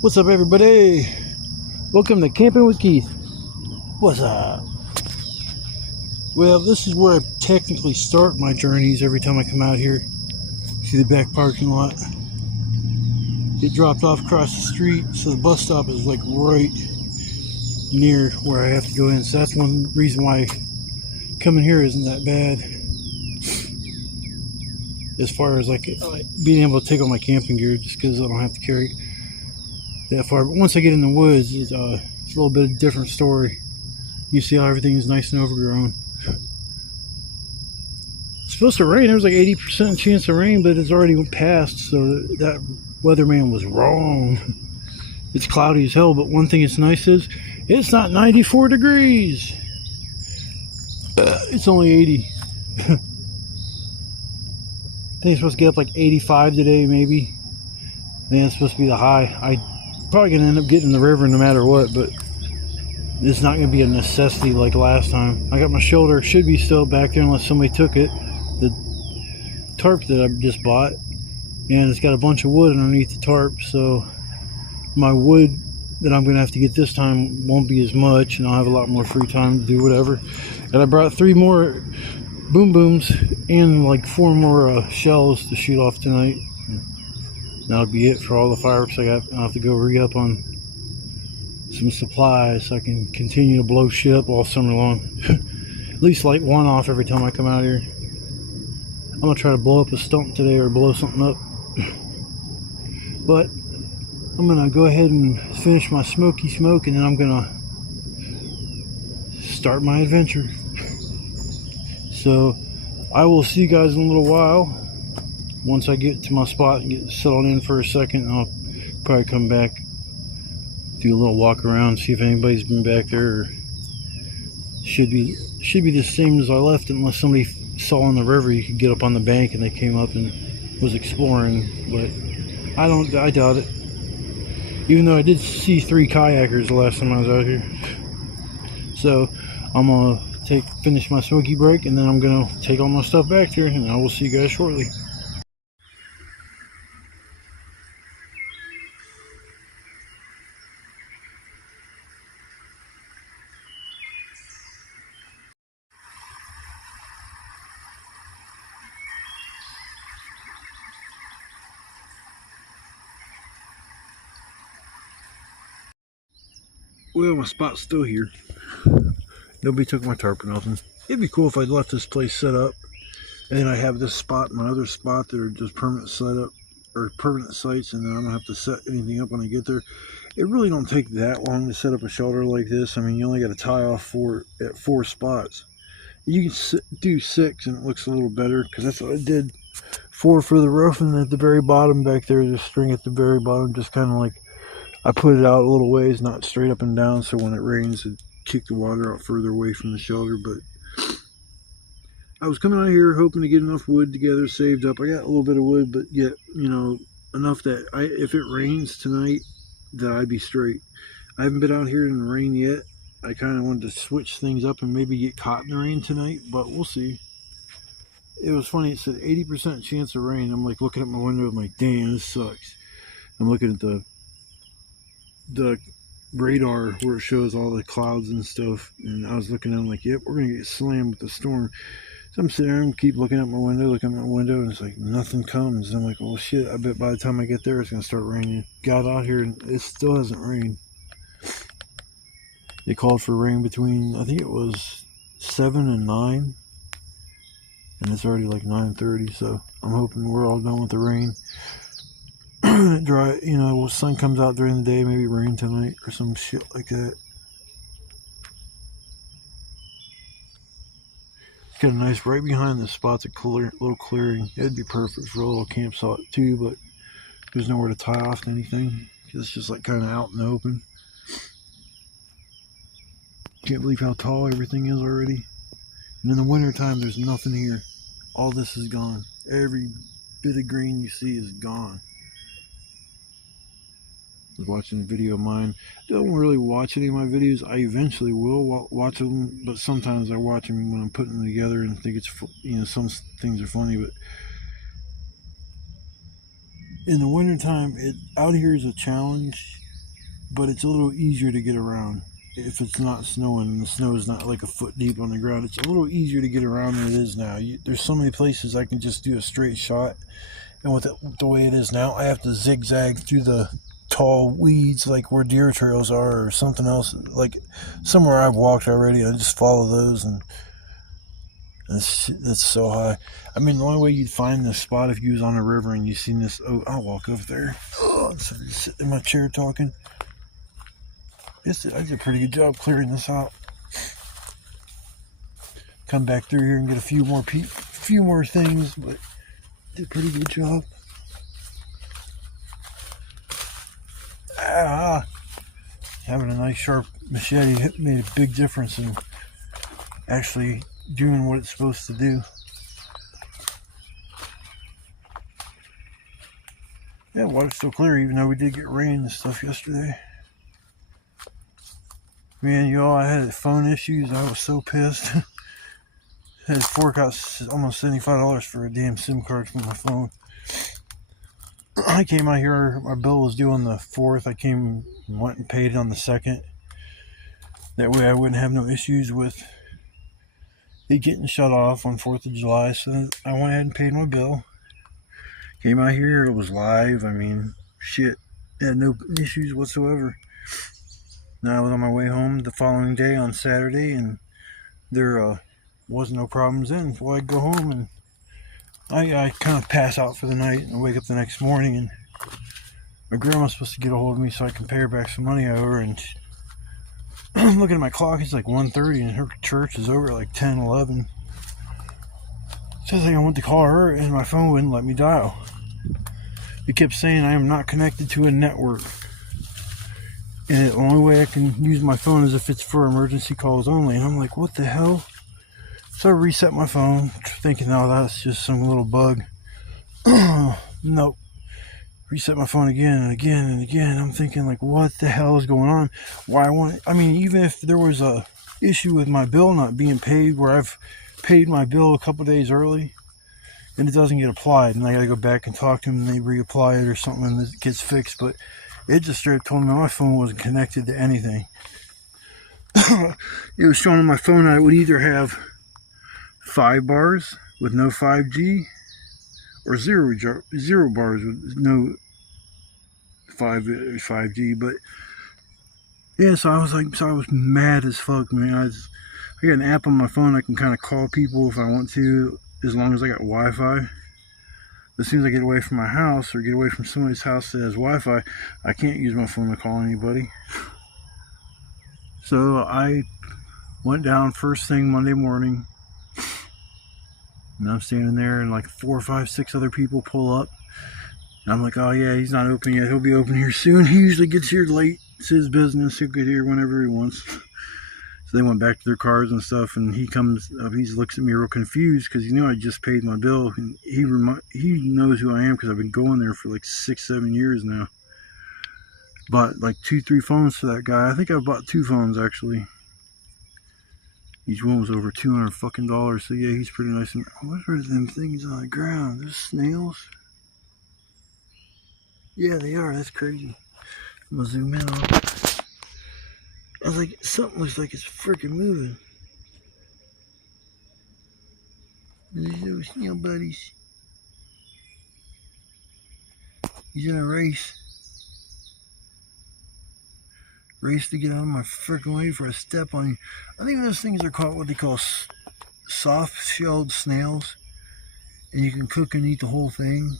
What's up, everybody? Welcome to Camping with Keith. What's up? Well, this is where I technically start my journeys every time I come out here. See the back parking lot? Get dropped off across the street, so the bus stop is like right near where I have to go in. So that's one reason why coming here isn't that bad. As far as like being able to take all my camping gear, just because I don't have to carry that far. But once I get in the woods, it's a little bit of a different story. You see how everything is nice and overgrown. It's supposed to rain. There was like 80% chance of rain, but it's already passed, so that weatherman was wrong. It's cloudy as hell, but one thing that's nice is it's not 94 degrees. It's only 80. I think it's supposed to get up like 85 today, maybe. Then it's supposed to be the high. I probably gonna end up getting in the river no matter what, but it's not gonna be a necessity like last time. I got my shoulder, should be still back there unless somebody took it. The tarp that I just bought, and it's got a bunch of wood underneath the tarp, so my wood that I'm gonna have to get this time won't be as much, and I'll have a lot more free time to do whatever. And I brought 3 more boom booms and like 4 more shells to shoot off tonight. That'll be it for all the fireworks I got. I'll have to go re-up on some supplies so I can continue to blow shit up all summer long. At least light one off every time I come out here. I'm gonna try to blow up a stump today or blow something up. But I'm gonna go ahead and finish my smoky smoke, and then I'm gonna start my adventure. So I will see you guys in a little while. Once I get to my spot and get settled in for a second, I'll probably come back, do a little walk around, see if anybody's been back there. Should be the same as I left, unless somebody saw in the river you could get up on the bank and they came up and was exploring. But I doubt it. Even though I did see 3 kayakers the last time I was out here. So I'm gonna finish my smoky break, and then I'm gonna take all my stuff back there, and I will see you guys shortly. Well, my spot's still here. Nobody took my tarp or nothing. It'd be cool if I'd left this place set up, and then I have this spot, my other spot, that are just permanent setup or permanent sites, and then I don't have to set anything up when I get there. It really don't take that long to set up a shelter like this. I mean, you only got to tie off at 4 spots. You can do 6, and it looks a little better, because that's what I did. 4 for the roof, and at the very bottom back there, there's a string at the very bottom, just kind of like I put it out a little ways, not straight up and down, so when it rains, it kick the water out further away from the shelter. But I was coming out here hoping to get enough wood together, saved up. I got a little bit of wood, but yet, enough that if it rains tonight, that I'd be straight. I haven't been out here in the rain yet. I kind of wanted to switch things up and maybe get caught in the rain tonight, but we'll see. It was funny, it said 80% chance of rain. I'm like looking at my window, I'm like, damn, this sucks. I'm looking at the radar where it shows all the clouds and stuff, and I was looking at it, I'm like, yep, we're gonna get slammed with the storm. So I'm sitting there and keep looking at my window, and it's like nothing comes, and I'm like, oh shit, I bet by the time I get there it's gonna start raining. Got out here and it still hasn't rained. They called for rain between, I think it was 7 and 9, and it's already like 9:30, so I'm hoping we're all done with the rain. Dry, sun comes out during the day, maybe rain tonight or some shit like that. Got a nice, right behind the spot's a little clearing. It'd be perfect for a little campsite too, but there's nowhere to tie off to anything. It's just like kind of out in the open. Can't believe how tall everything is already. And in the winter time, there's nothing here. All this is gone. Every bit of green you see is gone. I was watching a video of mine. Don't really watch any of my videos. I eventually will watch them, but sometimes I watch them when I'm putting them together and think it's, some things are funny. But in the wintertime, out here is a challenge but it's a little easier to get around if it's not snowing and the snow is not like a foot deep on the ground. It's a little easier to get around than it is now. There's so many places I can just do a straight shot, and with the way it is now, I have to zigzag through the tall weeds like where deer trails are or something else, like somewhere I've walked already. I just follow those, and that's so high. I mean, the only way you'd find this spot if you was on a river and you seen this. Oh, I'll walk over there. Oh, instead of sitting in my chair talking. Yes, I did a pretty good job clearing this out. Come back through here and get a few more things, but did a pretty good job. Having a nice sharp machete made a big difference in actually doing what it's supposed to do. Yeah, water's still clear, even though we did get rain and stuff yesterday. Man, y'all, I had phone issues. I was so pissed. I had to fork out almost $75 for a damn SIM card for my phone. I came out here, my bill was due on the 4th. I went and paid it on the 2nd. That way I wouldn't have no issues with it getting shut off on 4th of July. So I went ahead and paid my bill. Came out here, it was live. I mean, shit, had no issues whatsoever. Now I was on my way home the following day on Saturday, and there was no problems then. So I'd go home, and I kind of pass out for the night and wake up the next morning, and my grandma's supposed to get a hold of me so I can pay her back some money over, and I'm looking at my clock, it's like 1:30, and her church is over at like 10:11. So I went to call her, and my phone wouldn't let me dial. It kept saying I am not connected to a network. And the only way I can use my phone is if it's for emergency calls only. And I'm like, what the hell? So I reset my phone, thinking, oh, that's just some little bug. Nope. Reset my phone again and again and again. I'm thinking, like, what the hell is going on? I mean, even if there was a issue with my bill not being paid, where I've paid my bill a couple days early, and it doesn't get applied, and I gotta go back and talk to them, and they reapply it or something, and it gets fixed, but it just straight told me my phone wasn't connected to anything. It was showing on my phone that I would either have 5 bars with no 5G, or 0 bars with no 5G. But yeah, so I was mad as fuck, man. I got an app on my phone. I can kind of call people if I want to, as long as I got Wi-Fi. As soon as I get away from my house or get away from somebody's house that has Wi-Fi, I can't use my phone to call anybody. So I went down first thing Monday morning, and I'm standing there, and like 4, 5, 6 other people pull up. And I'm like, oh yeah, he's not open yet. He'll be open here soon. He usually gets here late. It's his business. He'll get here whenever he wants. So they went back to their cars and stuff, and he comes up, he looks at me real confused because he knew I just paid my bill, and he knows who I am because I've been going there for like 6, 7 years now. Bought like 2, 3 phones for that guy. I think I bought 2 phones actually. Each one was over $200 fucking. So yeah, he's pretty nice. And what are them things on the ground? There's snails. Yeah, they are. That's crazy. I'm gonna zoom in on it. I was like, something looks like it's freaking moving. These little snail buddies. He's in a race. Race to get out of my freaking way for a step on you. I think those things are called what they call soft-shelled snails. And you can cook and eat the whole thing.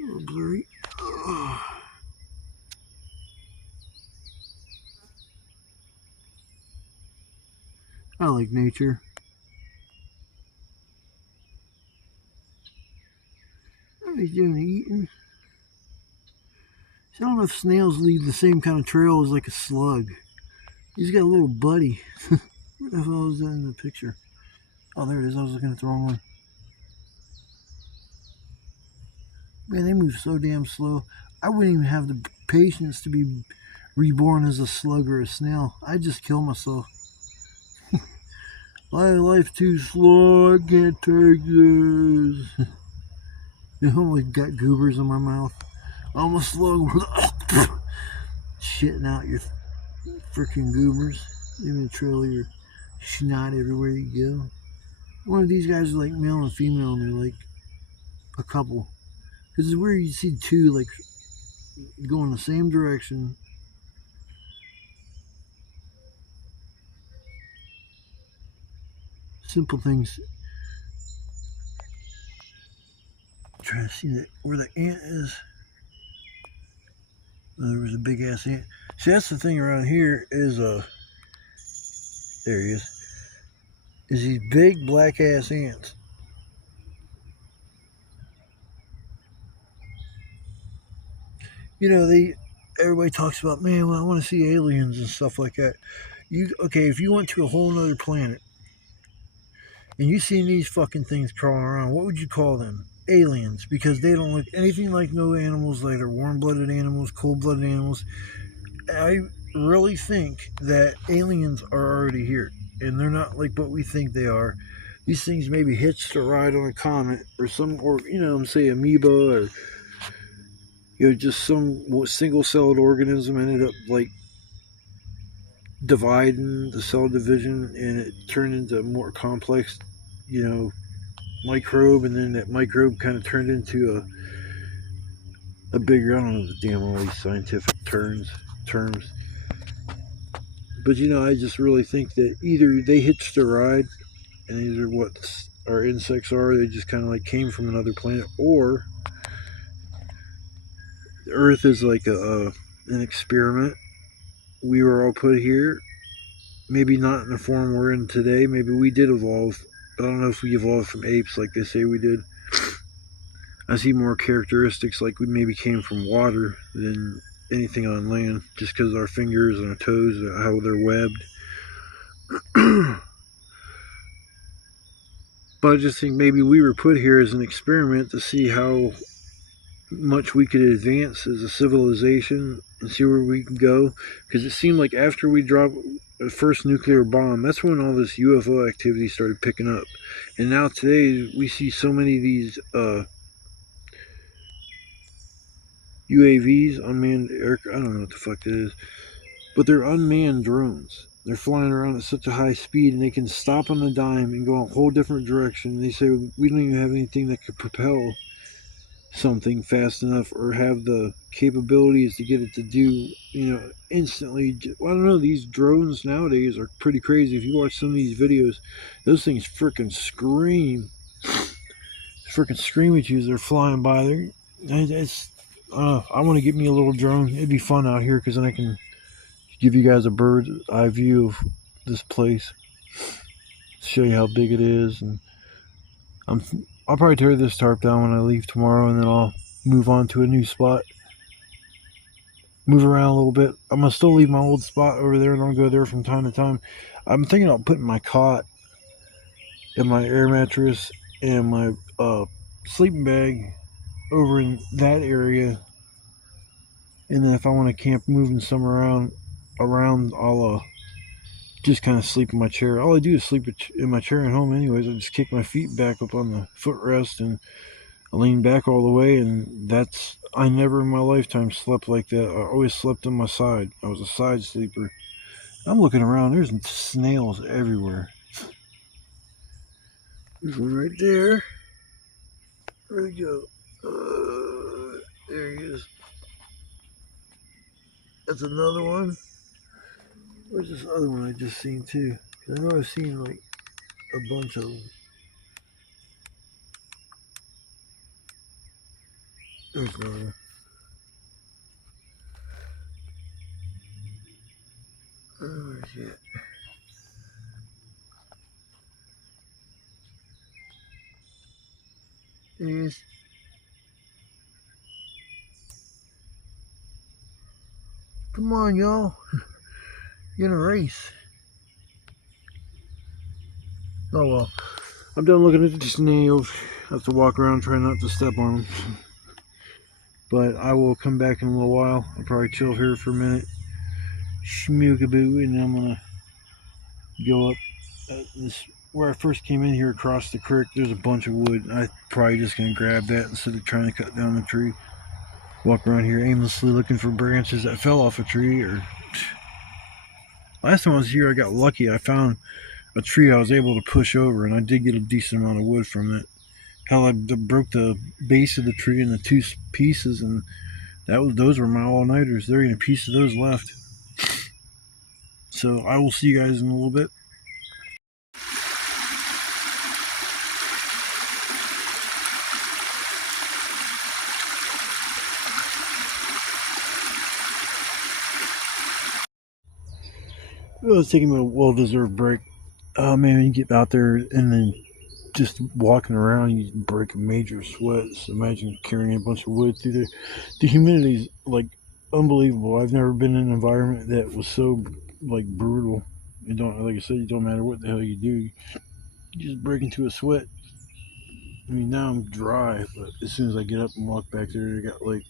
A little blurry. Ugh. I like nature. What he's doing, eating. So I don't know if snails leave the same kind of trail as like a slug. He's got a little buddy. Where the hell is that in the picture? Oh, there it is. I was looking at the wrong one. Man, they move so damn slow. I wouldn't even have the patience to be reborn as a slug or a snail. I'd just kill myself. My life's too slow. I can't take this. You know, like got goobers in my mouth. Almost slug shitting out your freaking goobers. Leaving a trail of your snot everywhere you go. One of these guys is like male and female, and they're like a couple. Because it's weird you see two like going the same direction. Simple things. I'm trying to see that where the ant is. Oh, there was a big ass ant. See, that's the thing around here is there he is these big black ass ants. You know, everybody talks about, man, well, I want to see aliens and stuff like that. Okay, if you went to a whole nother planet and you seen these fucking things crawling around, what would you call them? Aliens, because they don't look anything like no animals, like they're warm-blooded animals, cold-blooded animals. I really think that aliens are already here, and they're not like what we think they are. These things maybe hitched a ride on a comet or say amoeba, or just some single-celled organism ended up like dividing the cell division, and it turned into a more complex, microbe, and then that microbe kind of turned into a bigger, I don't know the damn all these scientific terms. But I just really think that either they hitched a ride, and these are what our insects are. They just kind of like came from another planet, or the Earth is like an experiment. We were all put here, maybe not in the form we're in today. Maybe we did evolve. But I don't know if we evolved from apes like they say we did. I see more characteristics like we maybe came from water than anything on land, just because our fingers and our toes, how they're webbed. But I just think maybe we were put here as an experiment to see how much we could advance as a civilization and see where we can go. Because it seemed like after we dropped the first nuclear bomb, that's when all this UFO activity started picking up. And now today we see so many of these UAVs, unmanned aircraft, I don't know what the fuck that is, but they're unmanned drones. They're flying around at such a high speed, and they can stop on a dime and go a whole different direction. They say we don't even have anything that could propel something fast enough or have the capabilities to get it to do, instantly. I don't know, these drones nowadays are pretty crazy. If you watch some of these videos, those things freaking scream at you as they're flying by. I want to get me a little drone. It'd be fun out here, because then I can give you guys a bird's eye view of this place, show you how big it is. And I'll probably tear this tarp down when I leave tomorrow, and then I'll move on to a new spot, move around a little bit. I'm gonna still leave my old spot over there, and I'll go there from time to time. I'm thinking about putting my cot and my air mattress and my sleeping bag over in that area, and then if I want to camp moving some around, I'll just kind of sleep in my chair. All I do is sleep in my chair at home anyways. I just kick my feet back up on the footrest and I lean back all the way, and I never in my lifetime slept like that. I always slept on my side. I was a side sleeper. I'm looking around, there's snails everywhere. There's one right there. Where'd he go? There he is. That's another one. Where's this other one I just seen too? I know I've seen like a bunch of them. There's another one. Where's he at? There he is. Come on, y'all. You're in a race. Oh well. I'm done looking at the snails. I have to walk around, try not to step on them. But I will come back in a little while. I'll probably chill here for a minute. Schmookaboo, and then I'm gonna go up this where I first came in here across the creek, there's a bunch of wood. I'm probably just going to grab that instead of trying to cut down the tree. Walk around here aimlessly looking for branches that fell off a tree. Or last time I was here, I got lucky. I found a tree I was able to push over, and I did get a decent amount of wood from it. Hell, I broke the base of the tree into 2 pieces, and those were my all-nighters. There ain't a piece of those left. So I will see you guys in a little bit. I was taking a well-deserved break. Oh man, you get out there and then just walking around, you break a major sweat. So imagine carrying a bunch of wood through there. The humidity's like unbelievable. I've never been in an environment that was so like brutal. You don't, like I said, you don't matter what the hell you do, you just break into a sweat. I mean, now I'm dry, but as soon as I get up and walk back there, I got like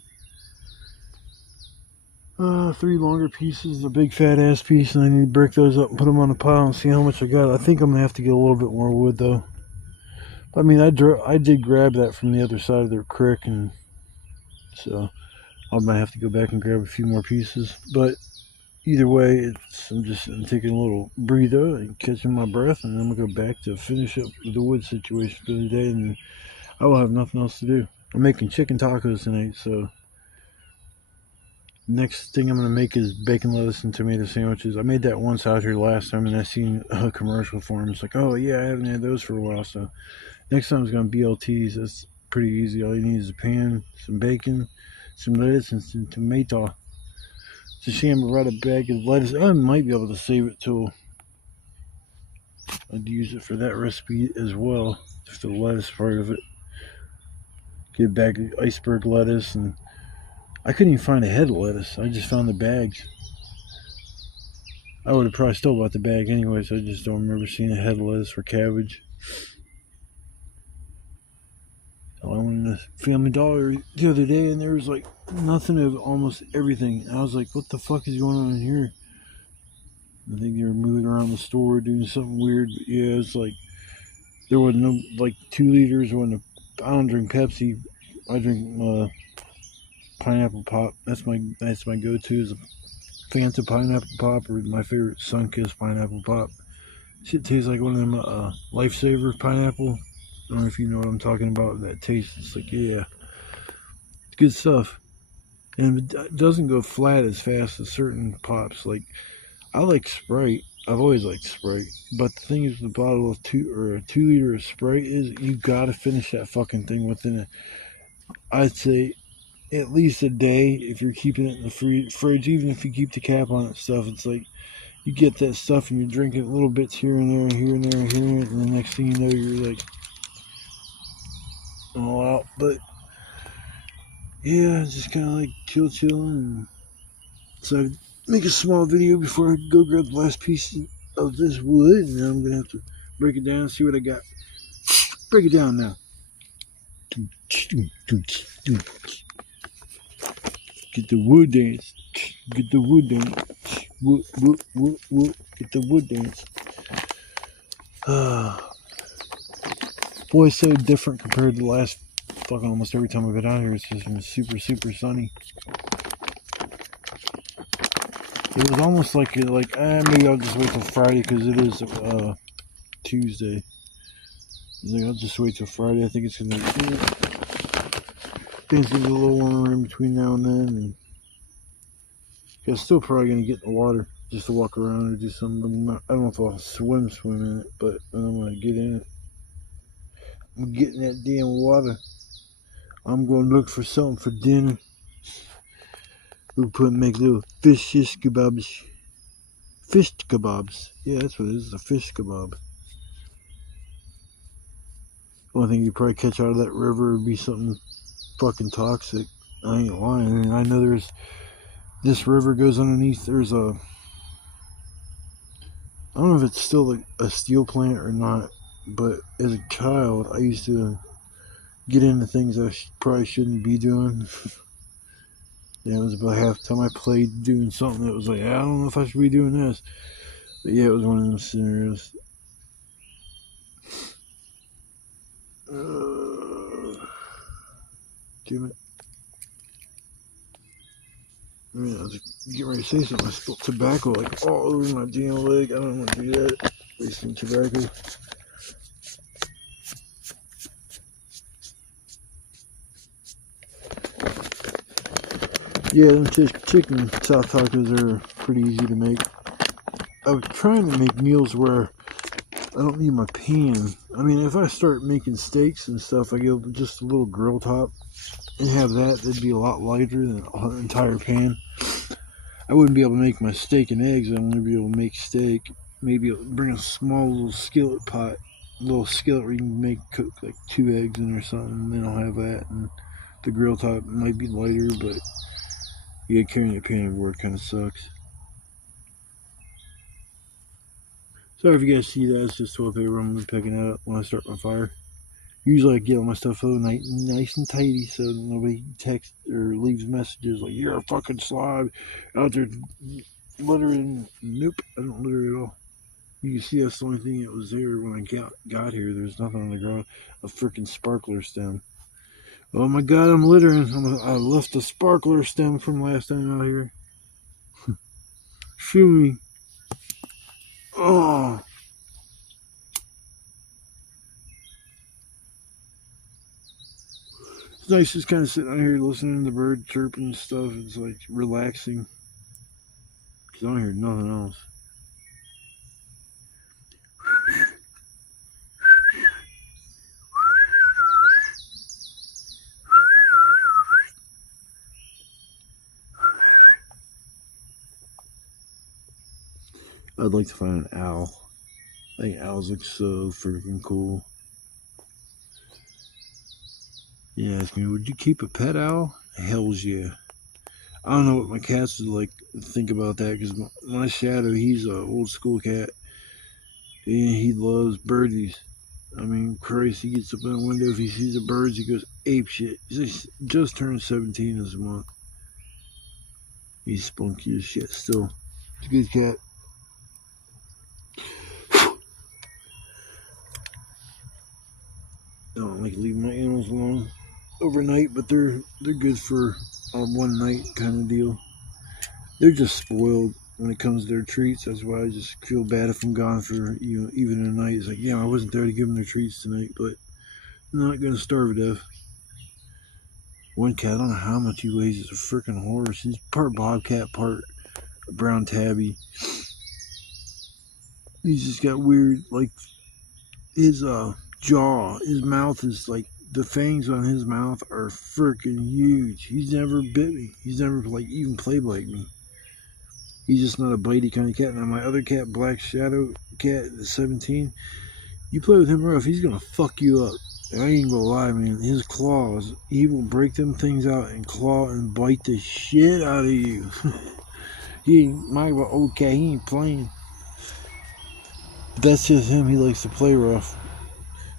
3 longer pieces, a big fat ass piece, and I need to break those up and put them on a pile and see how much I got. I think I'm gonna have to get a little bit more wood though. I mean, I did grab that from the other side of the creek, and so I might have to go back and grab a few more pieces. But either way, I'm taking a little breather and catching my breath, and then I'm gonna go back to finish up the wood situation for the day, and I will have nothing else to do. I'm making chicken tacos tonight, so next thing I'm going to make is bacon, lettuce, and tomato sandwiches. I made that once out here last time, and I seen a commercial for them. It's like, oh yeah, I haven't had those for a while. So next time it's going to be BLTs. That's pretty easy. All you need is a pan, some bacon, some lettuce, and some tomato. It's a shame I brought a bag of lettuce. I might be able to save it till I'd use it for that recipe as well, just the lettuce part of it. Get a bag of iceberg lettuce, and I couldn't even find a head of lettuce. I just found the bags. I would have probably still bought the bag anyways. I just don't remember seeing a head of lettuce for cabbage. So I went to Family Dollar the other day, and there was like nothing of almost everything. I was like, what the fuck is going on in here? I think they were moving around the store doing something weird. But yeah, it's like there was no like 2 liters. I don't drink Pepsi. I drink pineapple pop. That's my go-to is a Fanta pineapple pop, or my favorite Sunkist pineapple pop. Shit tastes like one of them Lifesaver pineapple. I don't know if you know what I'm talking about. That taste, it's like, yeah, it's good stuff. And it doesn't go flat as fast as certain pops. Like, I like Sprite. I've always liked Sprite. But the thing is, the bottle of 2 liter of Sprite is you gotta finish that fucking thing within I'd say at least a day if you're keeping it in the fridge. Even if you keep the cap on it stuff, it's like you get that stuff and you're drinking little bits here and there and here and there and here, and the next thing you know, you're like all out. But yeah, just kind of like chilling. So I make a small video before I go grab the last piece of this wood, and then I'm gonna have to break it down and see what I got. Break it down now. Get the wood dance. Get the wood dance. Wood, wood, wood, wood. Get the wood dance. Boy, it's so different compared to the last fucking almost every time I've been out here. It's just been super, super sunny. It was almost like maybe I'll just wait till Friday because it is Tuesday. I'll just wait till Friday. I think it's gonna be a little warmer in between now and then, and I'm still probably gonna get in the water just to walk around or do something. I don't know if I'll swim in it, but I'm gonna get in it. I'm getting that damn water. I'm gonna look for something for dinner. We'll make little fish kebabs. Fish kebabs. Yeah, that's what it is. A fish kebab. One thing you probably catch out of that river would be something fucking toxic. I ain't lying. I mean, I know this river goes underneath. There's I don't know if it's still a steel plant or not, but as a child, I used to get into things I probably shouldn't be doing. Yeah, it was about half the time I played doing something that was like, I don't know if I should be doing this. But yeah, it was one of those scenarios. Damn it. I mean, I was getting ready to say something. I spilled tobacco like all over my damn leg. I don't want to do that. Wasting tobacco. Yeah, them chicken soft tacos are pretty easy to make. I was trying to make meals where I don't need my pan. I mean, if I start making steaks and stuff, I get just a little grill top and have that. That'd be a lot lighter than an entire pan. I wouldn't be able to make my steak and eggs. I wouldn't be able to make steak. Maybe bring a small little skillet pot, little skillet where you can cook like 2 eggs in or something. And then I'll have that, and the grill top might be lighter, but yeah, carrying a pan everywhere kind of sucks. Sorry if you guys see that. It's just toilet paper. I'm picking it up when I start my fire. Usually I get all my stuff overnight nice and tidy so nobody texts or leaves messages like, you're a fucking slob out there littering. Nope, I don't litter at all. You can see that's the only thing that was there when I got here. There's nothing on the ground. A freaking sparkler stem. Oh my god, I'm littering. I left a sparkler stem from last time out here. Shoo me. Oh. It's nice just kind of sitting out here listening to the bird chirping and stuff. It's like relaxing. Because I don't hear nothing else. I'd like to find an owl. I think owls look so freaking cool. Yeah, ask me, would you keep a pet owl? Hells yeah. I don't know what my cats would like think about that, because my Shadow, he's an old school cat, and he loves birdies. I mean, Christ, he gets up in the window, if he sees the birds, he goes ape shit. He's just turned 17 this month. He's spunky as shit still. He's a good cat. I don't like leaving my animals alone overnight, but they're good for a one night kind of deal. They're just spoiled when it comes to their treats. That's why I just feel bad if I'm gone for even a night. It's like, yeah, I wasn't there to give them their treats tonight, but I'm not gonna starve to death. One cat, I don't know how much he weighs. It's a freaking horse. He's part bobcat, part brown tabby. He's just got weird, like his jaw, his mouth is like, the fangs on his mouth are freaking huge. He's never bit me. He's never like even played like me. He's just not a bitey kind of cat. Now my other cat, Black Shadow cat, 17, you play with him rough, he's gonna fuck you up. I ain't gonna lie, man. His claws, he will break them things out and claw and bite the shit out of you. He ain't my old cat. He ain't playing. But that's just him. He likes to play rough.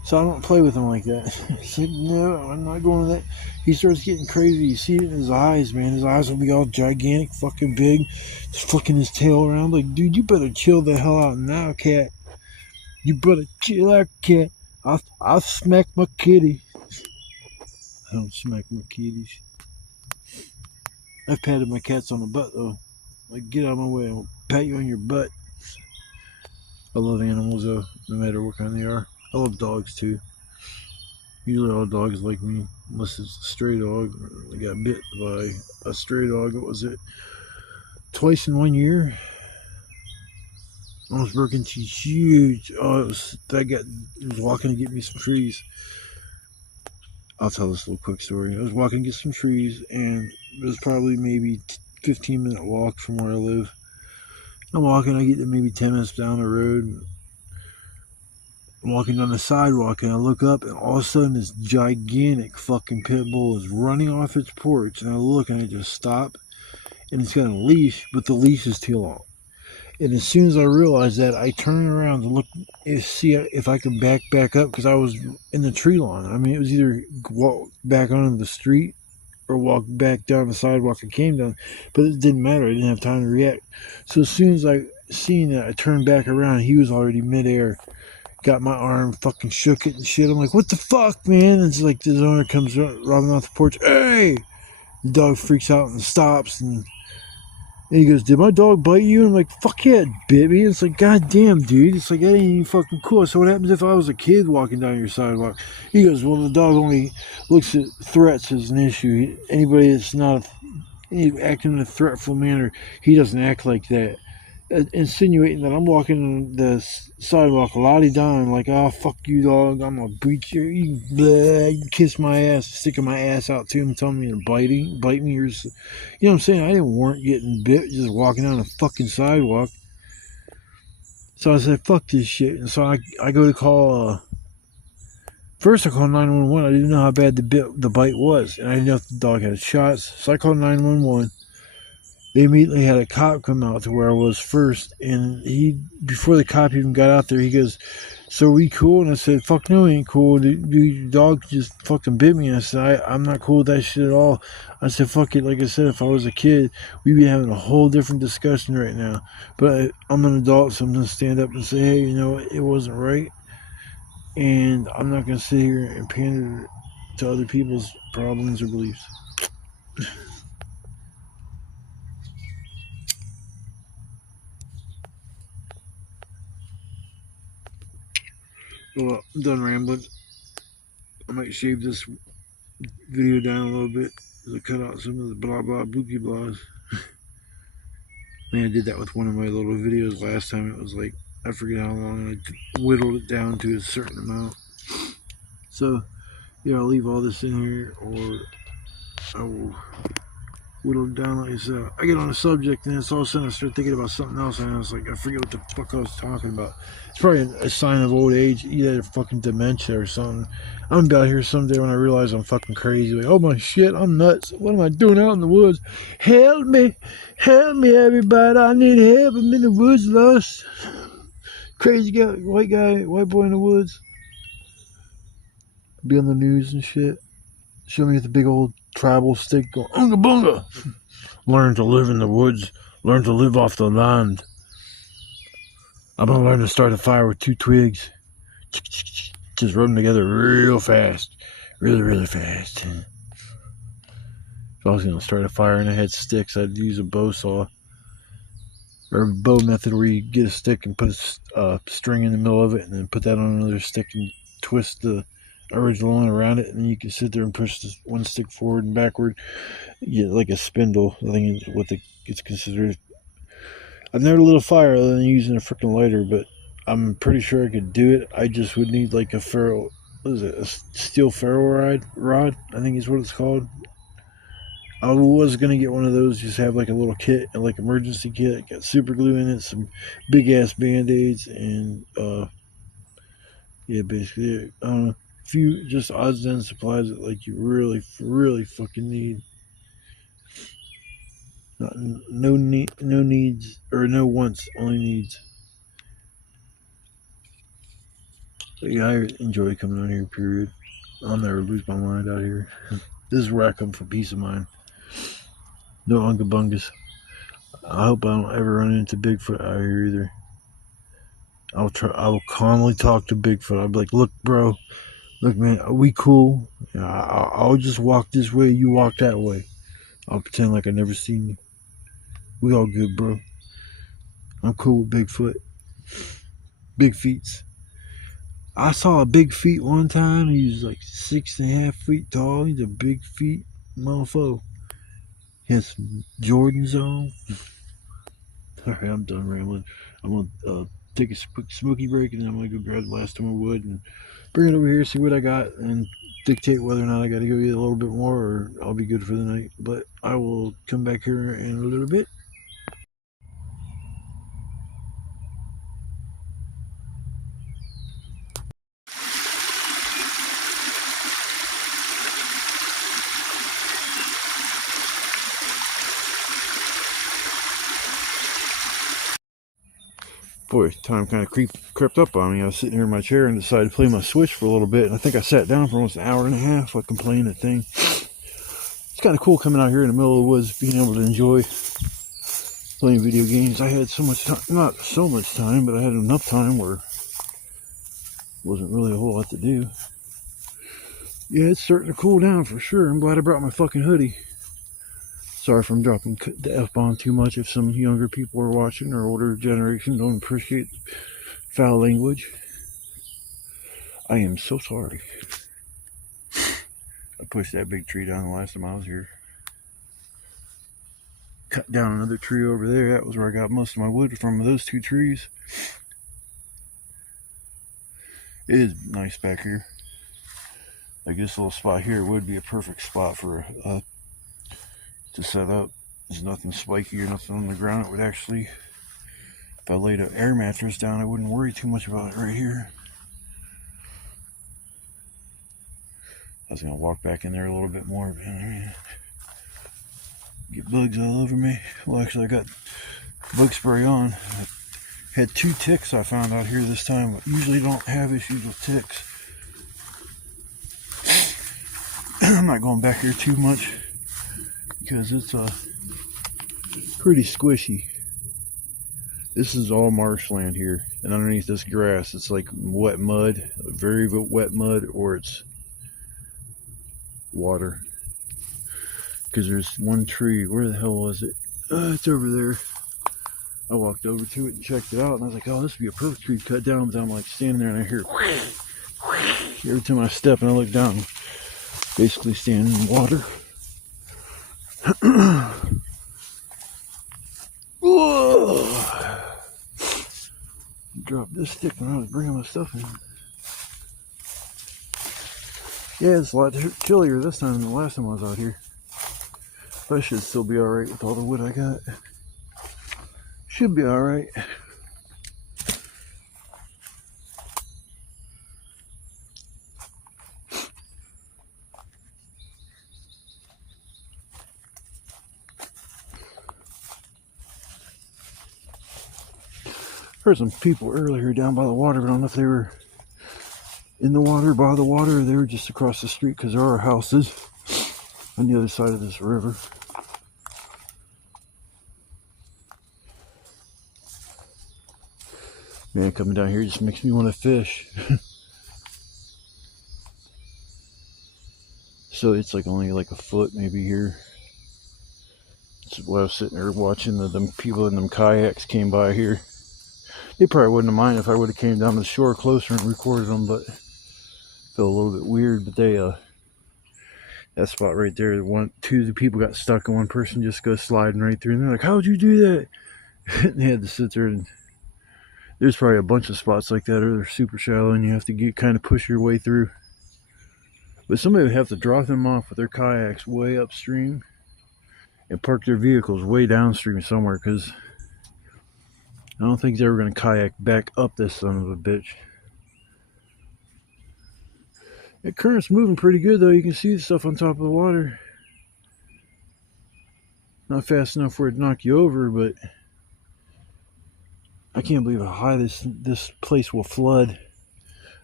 So I don't play with him like that. He's like, no, I'm not going to that. He starts getting crazy. You see it in his eyes, man. His eyes will be all gigantic, fucking big. Just flicking his tail around. Like, dude, you better chill the hell out now, cat. You better chill out, cat. I'll smack my kitty. I don't smack my kitties. I've patted my cats on the butt, though. Like, get out of my way. I'll pat you on your butt. I love animals, though, no matter what kind they are. I love dogs too. Usually all dogs like me, unless it's a stray dog. I got bit by a stray dog. What was it? Twice in 1 year. Almost broke into huge. Oh, it was walking to get me some trees. I'll tell this little quick story. I was walking to get some trees, and it was probably maybe 15-minute walk from where I live. I'm walking. I get to maybe 10 minutes down the road. I'm walking down the sidewalk, and I look up, and all of a sudden this gigantic fucking pit bull is running off its porch, and I look, and I just stop, and it's got a leash, but the leash is too long. And as soon as I realize that, I turn around to look and see if I can back up, because I was in the tree lawn. I mean, it was either walk back onto the street or walk back down the sidewalk I came down, but it didn't matter. I didn't have time to react. So as soon as I seen that, I turned back around. He was already midair. got my arm, fucking shook it and shit. I'm like, what the fuck, man? And it's like the owner comes running off the porch. Hey! The dog freaks out and stops, and he goes, did my dog bite you? And I'm like, fuck yeah, it bit me. It's like, goddamn, dude. It's like, that ain't even fucking cool. So what happens if I was a kid walking down your sidewalk? He goes, well, the dog only looks at threats as an issue. Anybody that's not acting in a threatful manner, he doesn't act like that. Insinuating that I'm walking the sidewalk la-di-da, like, oh, fuck you, dog, I'm gonna beat you, you kiss my ass, sticking my ass out to him, telling me to bite me, or, you know what I'm saying? I didn't warrant getting bit just walking down a fucking sidewalk. So I said, fuck this shit. And so I go to call, first I called 911. I didn't know how bad the bite was, and I didn't know if the dog had shots, so I called 911. They immediately had a cop come out to where I was first, and before the cop even got out there, he goes, so we cool? And I said, fuck no, ain't cool. Dude, dog just fucking bit me. And I said, I'm not cool with that shit at all. I said, fuck it. Like I said, if I was a kid, we'd be having a whole different discussion right now. But I'm an adult, so I'm going to stand up and say, hey, you know, it wasn't right. And I'm not going to sit here and pander to other people's problems or beliefs. Well, I'm done rambling. I might shave this video down a little bit to cut out some of the blah blah bookie blahs. I did that with one of my little videos last time. It was like, I forget how long, and I whittled it down to a certain amount. So, yeah, I'll leave all this in here, or I will whittle it down like this. I get on a subject, and it's all of a sudden I start thinking about something else, and I was like, I forget what the fuck I was talking about. It's probably a sign of old age, either fucking dementia or something. I'm about here someday when I realize I'm fucking crazy. Like, oh my shit, I'm nuts. What am I doing out in the woods? Help me, everybody. I need help. I'm in the woods, lost. Crazy guy, white boy in the woods. Be on the news and shit. Show me with the big old tribal stick going, unga bunga. Learn to live in the woods. Learn to live off the land. I'm going to learn to start a fire with 2 twigs. Just rub them together real fast. Really, really fast. If I was going to start a fire and I had sticks, I'd use a bow saw. Or a bow method where you get a stick and put a string in the middle of it and then put that on another stick and twist the original one around it, and then you can sit there and push this one stick forward and backward. You get like a spindle. I think it's what it's considered. I've never lit a fire other than using a freaking lighter, but I'm pretty sure I could do it. I just would need like a ferro, what is it, a steel ferro rod, I think is what it's called. I was going to get one of those, just have like a little kit, like emergency kit, got super glue in it, some big ass band-aids, and yeah, basically, I don't know, a few just odds and supplies that like you really, really fucking need. No needs, or no wants, only needs. But yeah, I enjoy coming out here, period. I'll never lose my mind out here. This is where I come for peace of mind. No unga bungas. I hope I don't ever run into Bigfoot out here either. I will calmly talk to Bigfoot. I'll be like, look, bro. Look, man, are we cool? You know, I'll just walk this way, you walk that way. I'll pretend like I never seen you. We all good, bro. I'm cool with Bigfoot. Big feets. I saw a big feet one time. He was like 6.5 feet tall. He's a big feet mofo. He had some Jordans on. Alright, I'm done rambling. I'm going to take a quick smoky break, and then I'm going to go grab the last of my wood and bring it over here, see what I got, and dictate whether or not I got to go get a little bit more, or I'll be good for the night. But I will come back here in a little bit. Boy, time kind of crept up on me. I was sitting here in my chair and decided to play my Switch for a little bit. And I think I sat down for almost an hour and a half like I'm playing that thing. It's kind of cool coming out here in the middle of the woods, being able to enjoy playing video games. I had so much time, not so much time, but I had enough time where Wasn't really a whole lot to do. Yeah, it's starting to cool down for sure. I'm glad I brought my fucking hoodie. Sorry if I'm dropping the F-bomb too much. If some younger people are watching or older generation don't appreciate foul language, I am so sorry. I pushed that big tree down the last time I was here. Cut down another tree over there. That was where I got most of my wood from, those two trees. It is nice back here. Like this little spot here would be a perfect spot for to set up. There's nothing spiky or nothing on the ground. It would actually, if I laid an air mattress down, I wouldn't worry too much about it right here. I was gonna walk back in there a little bit more, but I mean, get bugs all over me. Well, actually, I got bug spray on. I had 2 ticks I found out here this time. I usually don't have issues with ticks. I'm not going back here too much because it's pretty squishy. This is all marshland here, and underneath this grass, it's like wet mud, very wet mud, or it's water. Because there's one tree. Where the hell was it? It's over there. I walked over to it and checked it out, and I was like, oh, this would be a perfect tree to cut down. But I'm like standing there, and I hear every time I step, and I look down, basically standing in water. Dropped this stick when I was bringing my stuff in. Yeah, it's a lot chillier this time than the last time I was out here. But I should still be alright with all the wood I got. Should be alright. Heard some people earlier down by the water, but I don't know if they were in the water, by the water, or they were just across the street, because there are houses on the other side of this river. Man, coming down here just makes me want to fish. So it's like only like a foot maybe here. So while I was sitting there watching them people in them kayaks came by here. They probably wouldn't have minded if I would have came down to the shore closer and recorded them, but it felt a little bit weird. But they, that spot right there, two of the people got stuck and one person just goes sliding right through. And they're like, how'd you do that? And they had to sit there, and there's probably a bunch of spots like that, or they're super shallow and you have to kind of push your way through. But somebody would have to drop them off with their kayaks way upstream and park their vehicles way downstream somewhere, because I don't think they're going to kayak back up this son of a bitch. The current's moving pretty good though. You can see the stuff on top of the water. Not fast enough for it to knock you over, but I can't believe how high this place will flood.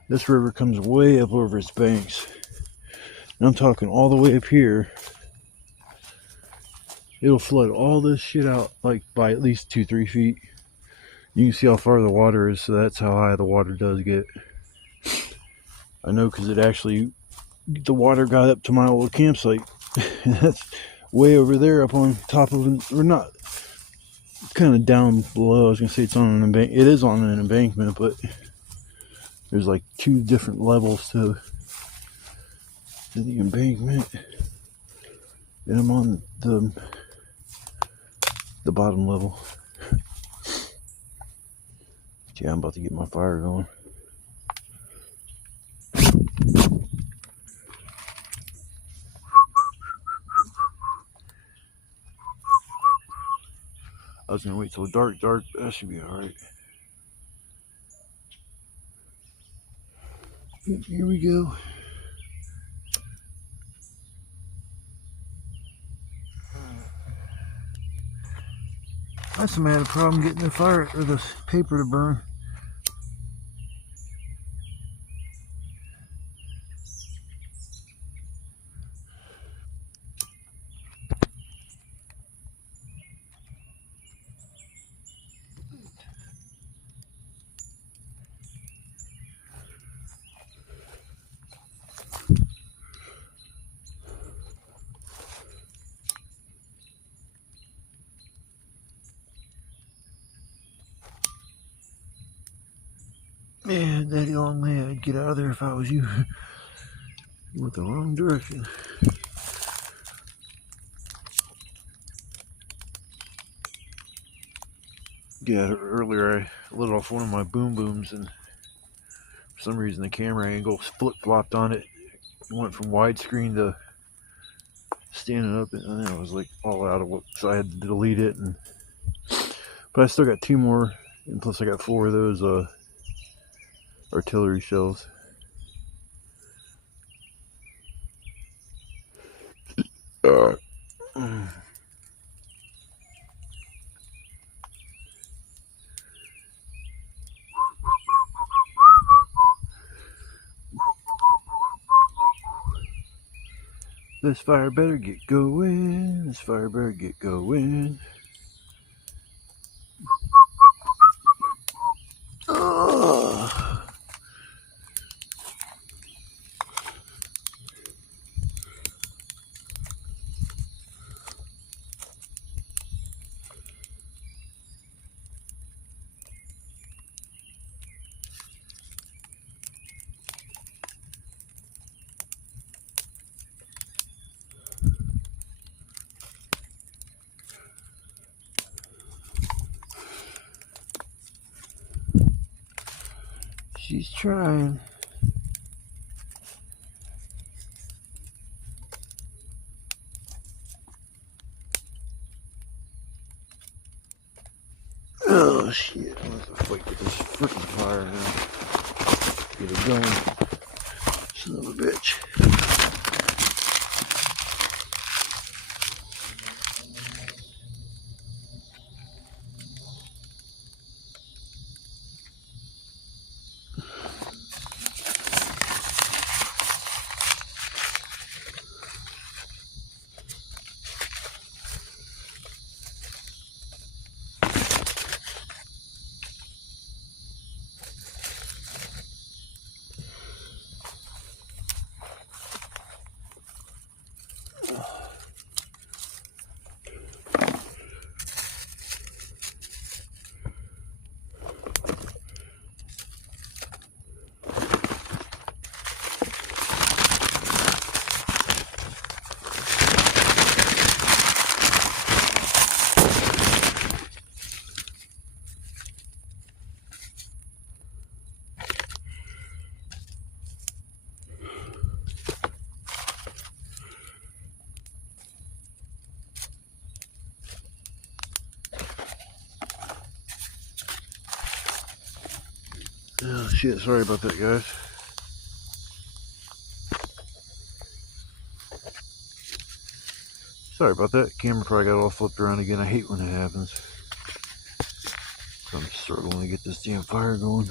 This river comes way up over its banks. And I'm talking all the way up here. It'll flood all this shit out like by at least 2-3 feet. You can see how far the water is, so that's how high the water does get. I know because the water got up to my old campsite. That's way over there up on top of, or not, kind of down below. I was going to say it's on an embankment. It is on an embankment, but there's like 2 different levels to the embankment. And I'm on the bottom level. Yeah, I'm about to get my fire going. I was gonna wait till dark, that should be alright. Here we go. That's a had a problem getting the fire or the paper to burn. Daddy Long Man, I'd get out of there if I was you. You went the wrong direction. Yeah, earlier I lit off one of my boom booms, and for some reason the camera angle flip-flopped on it. It went from widescreen to standing up, and then I was like all out of it, so I had to delete it. But I still got 2 more, and plus I got 4 of those artillery shells. This fire better get going. This fire better get going. She's trying. Oh shit, I'm gonna have to fight with this freaking fire now. Get it going. Son of a bitch. Oh shit, sorry about that, guys. Sorry about that. Camera probably got all flipped around again. I hate when it happens. I'm struggling to get this damn fire going.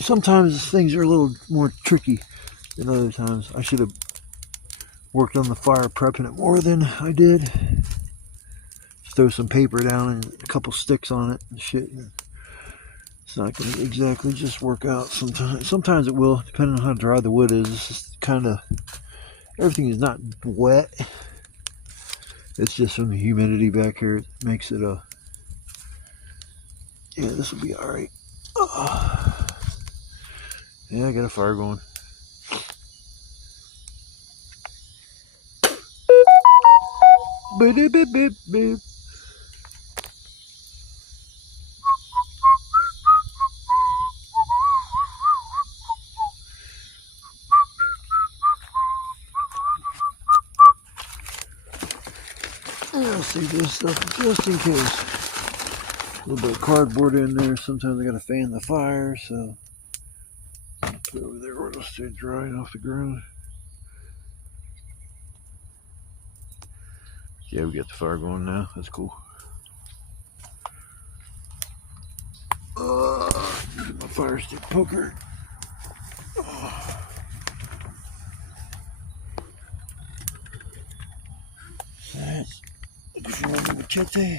Sometimes things are a little more tricky than other times. I should have worked on the fire, prepping it more than I did. Just throw some paper down and a couple sticks on it and shit. It's not going to exactly just work out sometimes. Sometimes it will, depending on how dry the wood is. It's just kind of, everything is not wet. It's just some humidity back here. It makes it yeah, this will be alright. Yeah, I got a fire going. Beep, beep, beep, beep, beep. I'll save this stuff just in case. A little bit of cardboard in there. Sometimes I gotta fan the fire, so put it over there where it'll stay dry and off the ground. Yeah, we got the fire going now. That's cool. Get my fire stick poker. Alright, looking for my machete.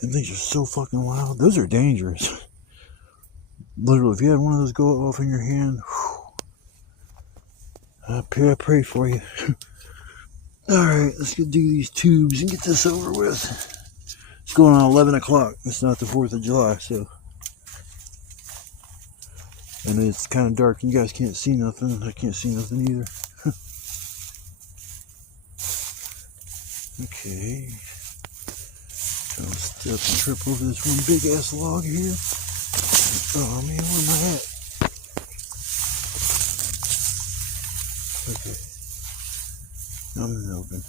Them things are so fucking loud. Those are dangerous. Literally, if you had one of those go off in your hand, I pray for you. Alright, let's go do these tubes and get this over with. It's going on 11 o'clock. It's not the 4th of July, so. And it's kind of dark. You guys can't see nothing. I can't see nothing either. Okay. So I'll step and trip over this one big ass log here. Oh man, where am I at? Okay. I'm in the open.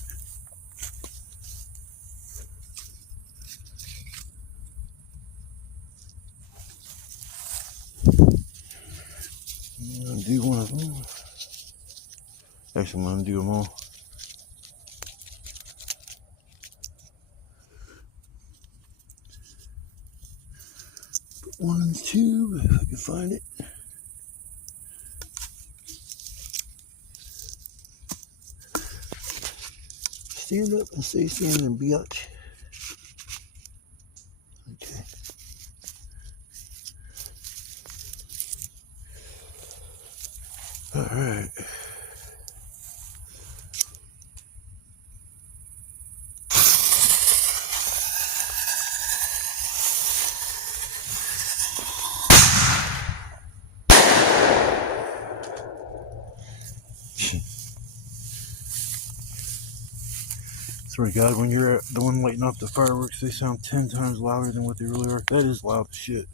I'm gonna do one of them. Actually, I'm gonna do them all. Put one in the tube if I can find it. Stand up and stay standing, biatch. Okay. Alright. Swear to God, when you're the one lighting off the fireworks, they sound 10 times louder than what they really are. That is loud as shit.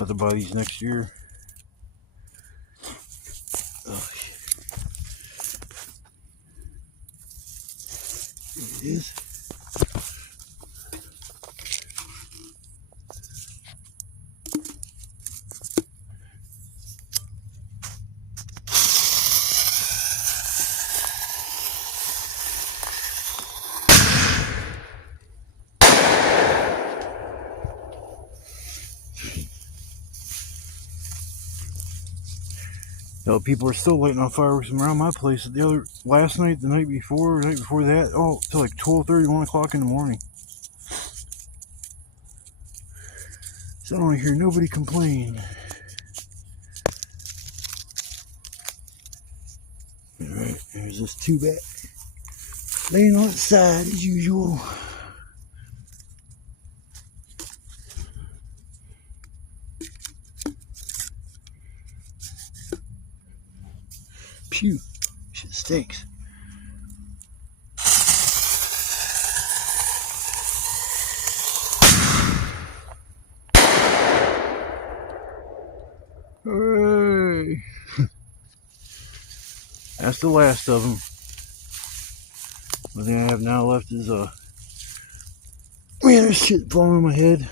I'll have to buy these next year. Oh, here it is. No, people are still lighting off fireworks around my place. Last night, the night before, the night before that, oh, till like 12:30, 1 o'clock in the morning. So I don't hear nobody complain. Alright, there's this two back. Laying on its side as usual. Phew, shit stinks. Hooray! That's the last of them. The thing I have now left is man, there's shit falling on my head.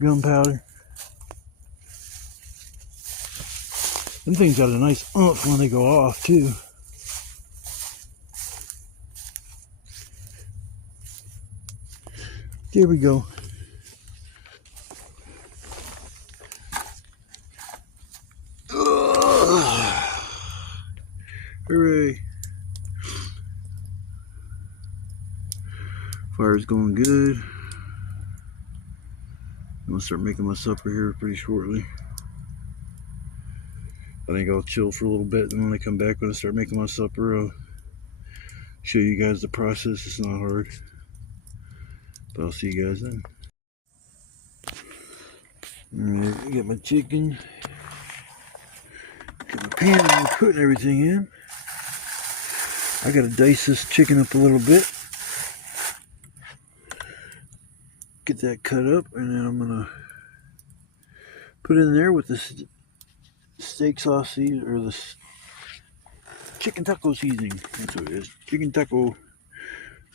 Gunpowder. Them things got a nice oomph when they go off too. There we go. Hooray. Fire's going good. I'm gonna start making my supper here pretty shortly. I think I'll chill for a little bit, and when I come back, when I start making my supper, I'll show you guys the process. It's not hard. But I'll see you guys then. Alright, I got my chicken. Got my pan I'm putting everything in. I gotta dice this chicken up a little bit. Get that cut up, and then I'm gonna put it in there with this steak sauce or this chicken taco seasoning. That's what it is. Chicken taco.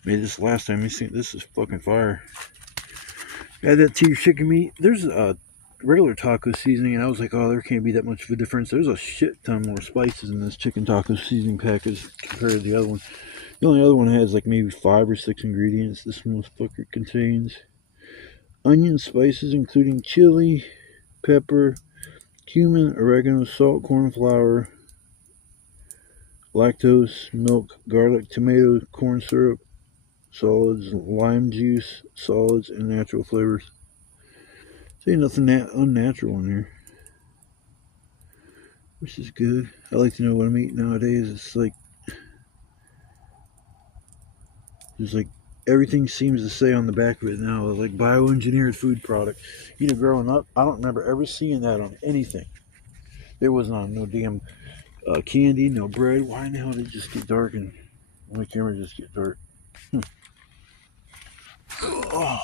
Made this last time. You see, this is fucking fire. Add that to your chicken meat. There's a regular taco seasoning, and I was like, oh, there can't be that much of a difference. There's a shit ton more spices in this chicken taco seasoning package compared to the other one. The only other one has like maybe 5 or 6 ingredients. This motherfucker contains onion, spices including chili, pepper, cumin, oregano, salt, corn flour, lactose, milk, garlic, tomato, corn syrup, solids, lime juice, solids, and natural flavors. See, nothing unnatural in here, which is good. I like to know what I'm eating nowadays. It's like there's like everything seems to say on the back of it now, like bioengineered food product. You know, growing up, I don't remember ever seeing that on anything. It wasn't on no damn candy, no bread. Why in the hell did it just get dark and my camera just get dark? Oh,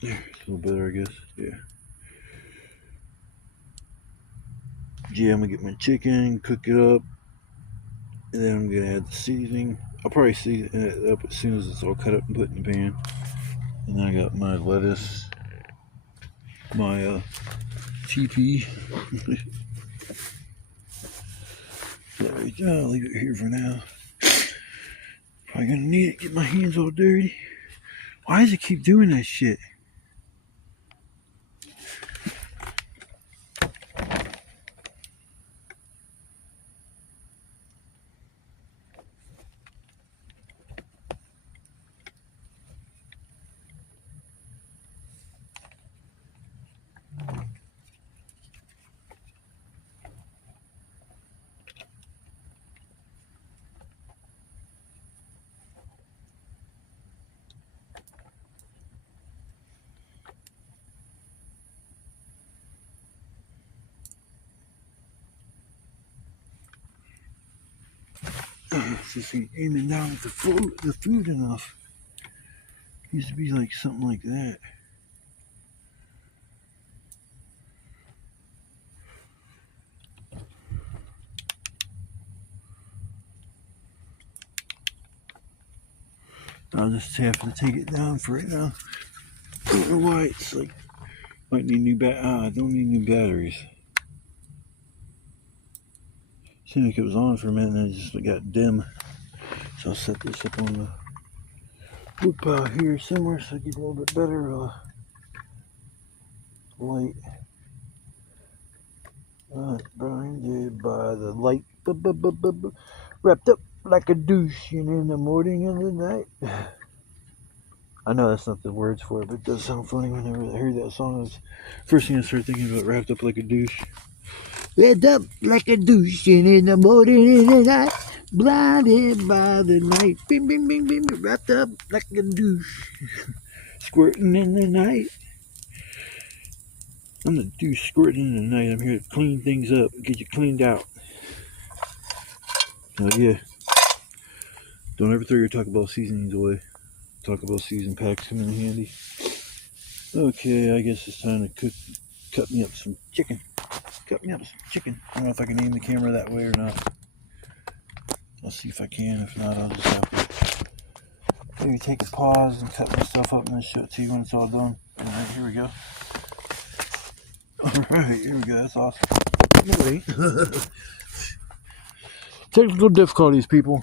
there, it's a little better, I guess. Yeah. Yeah, I'm gonna get my chicken, cook it up, and then I'm gonna add the seasoning. I'll probably season it up as soon as it's all cut up and put in the pan. And then I got my lettuce, my TP. There we go. I'll leave it here for now. Probably gonna need it. Get my hands all dirty. Why does it keep doing that shit? Just ain't aiming down at the food enough. Used to be like something like that. I'll just have to take it down for right now. I don't know why it's like might need new I don't need new batteries. Seemed like it was on for a minute and then it just got dim. So I'll set this up on the wood pile here somewhere so I get a little bit better light. Blinded by the light, wrapped up like a douche in the morning and the night. I know that's not the words for it, but it does sound funny whenever I hear that song. It's first thing I start thinking about, wrapped up like a douche. Wrapped up like a douche in the morning and the night, blinded by the light. Bing, bing, bing, bing, wrapped up like a douche, squirting in the night. I'm the douche squirting in the night. I'm here to clean things up, get you cleaned out. Oh yeah. Don't ever throw your Taco Bell seasonings away. Taco Bell season packs come in handy. Okay, I guess it's time to cut me up some chicken. Cut me up some chicken. I don't know if I can aim the camera that way or not. I'll see if I can. If not, I'll just have to maybe take a pause and cut my stuff up and then show it to you when it's all done. Alright, here we go. Alright, here we go. That's awesome. Anyway. Technical difficulties, people.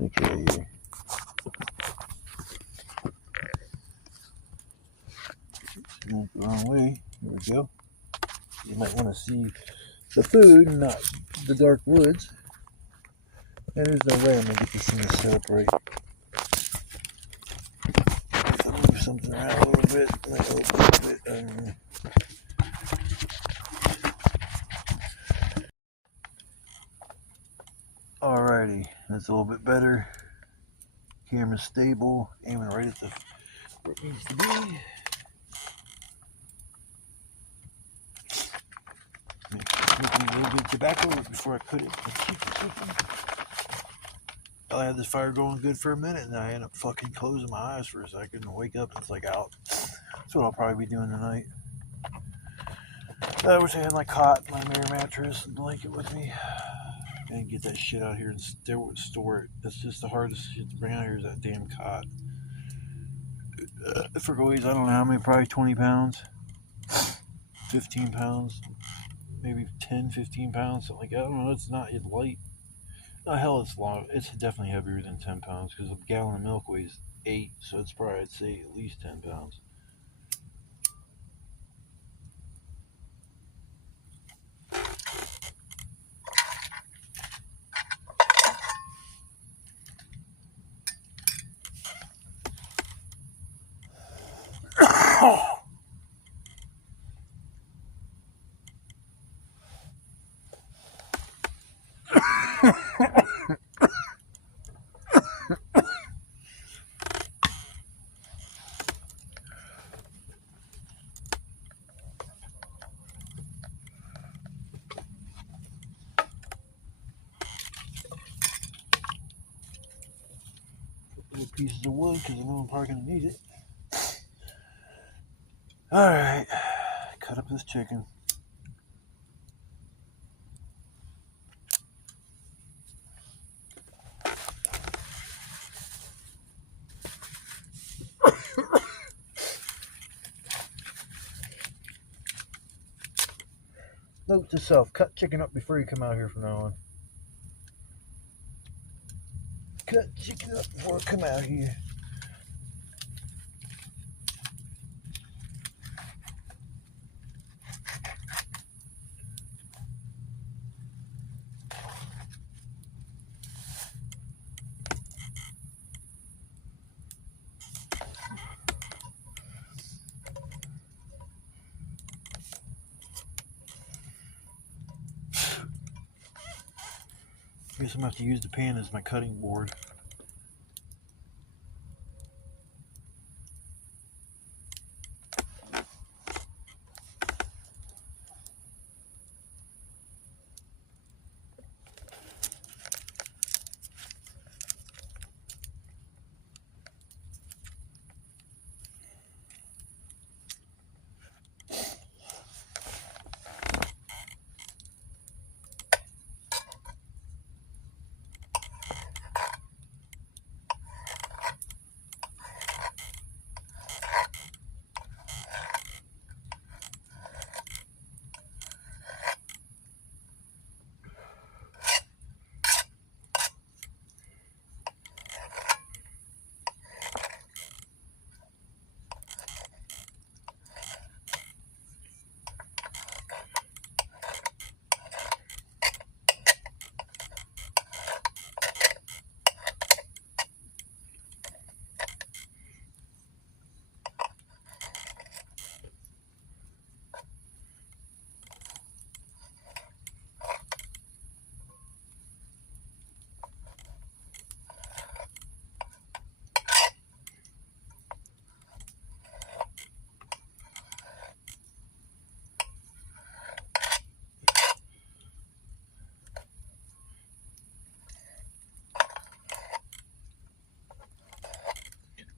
Okay, here. Went the wrong way. Here we go. You might want to see the food, not the dark woods. And there's no way I'm gonna get this thing set up right. If I move something around a little bit, might help a little bit. Alrighty, that's a little bit better. Camera's stable, aiming right at where it needs to be. Smoking a little bit of tobacco before I cut it. I had this fire going good for a minute, and then I end up fucking closing my eyes for a second and wake up and it's like out. That's what I'll probably be doing tonight. I wish I had my cot, my mirror mattress, and blanket with me. And get that shit out here and store it. That's just the hardest shit to bring out here is that damn cot. For goalies, I don't know how many, probably 20 pounds, 15 pounds, maybe 10, 15 pounds, something like that. I don't know, it's not light. No, hell, it's long. It's definitely heavier than 10 pounds because a gallon of milk weighs 8, so it's probably, I'd say, at least 10 pounds. pieces of wood because I know I'm probably going to need it. Alright, cut up this chicken. Note to self, cut chicken up before you come out here from now on. Cut chicken up before I come out here. I guess I'm going to have to use the pan as my cutting board.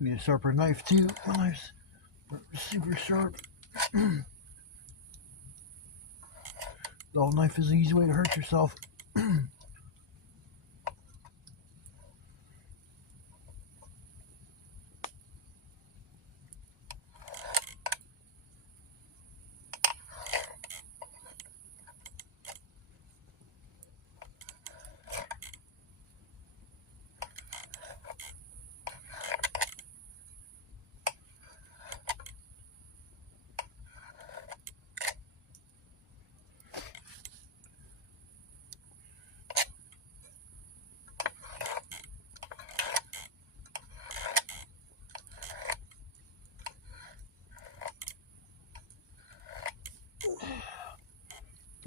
Need a sharper knife too. My knife's super sharp. Dull knife is an easy way to hurt yourself.